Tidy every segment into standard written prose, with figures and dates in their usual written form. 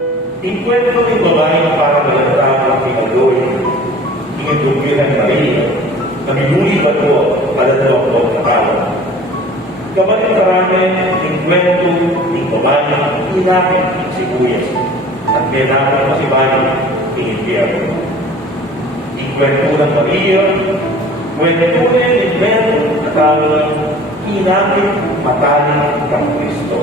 Encuentro ng babae na parang nagtatawag ng Pinoy, inutugyan ng Maria, na minuli ba ito, paladawang ko na tawag. Kabalit karami, encuentro ng babae na inakit ng sibuyas, at may naman na si Bani, pinipiyaro. Encuentro ng Maria, kwento rin ng meron na tawag, inakit mataling ng Kristo.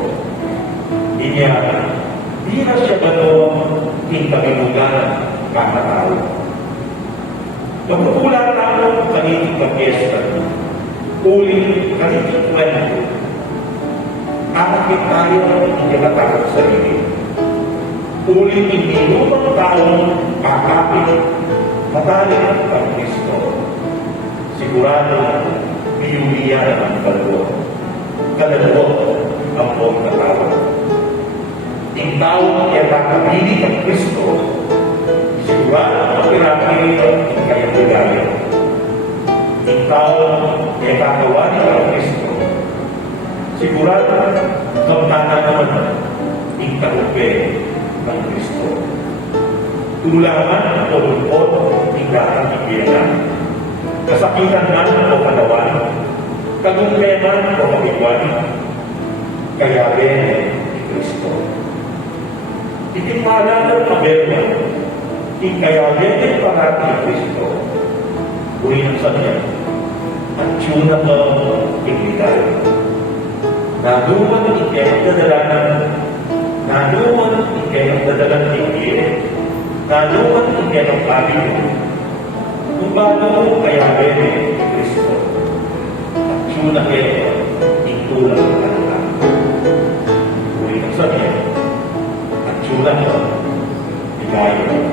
Di na siya ba noong kintagimugan kakatao. Magpupula tayo kaniting pag-fiesta. Uling kaniting kwento. Akakit tayo ng hindi natakot sa sarili. Uling hindi lumang taong kakapit mataling ang Kristo. Sigurado, biyuliyan ang kalbo. Kalbo ang buong katawag. Ang tao ay nakabili ng Kristo, sigurado ang pinapili ng kanyang ligaya. Ang tao ay kakawani ng Kristo, sigurado ang naman ang tagupe ng Kristo. Tulaman o lupot ang latang ibiyanan, kasakitan man o panawan, kagumleman o kapitwan, kaya rin ni Kristo. Itimala ng pagberma, ikayagin ng parati ng Kristo. Uri ng sadya, at tiyuna ng iglital. Naduman ikayang dadalanan, naduman ikayang dadalan tingin, naduman ikayang pabilo. Kung paano kayagin ni Kristo, at tiyuna kayo, itulang ng kanila. Uri ng sadya, sudah dibayar.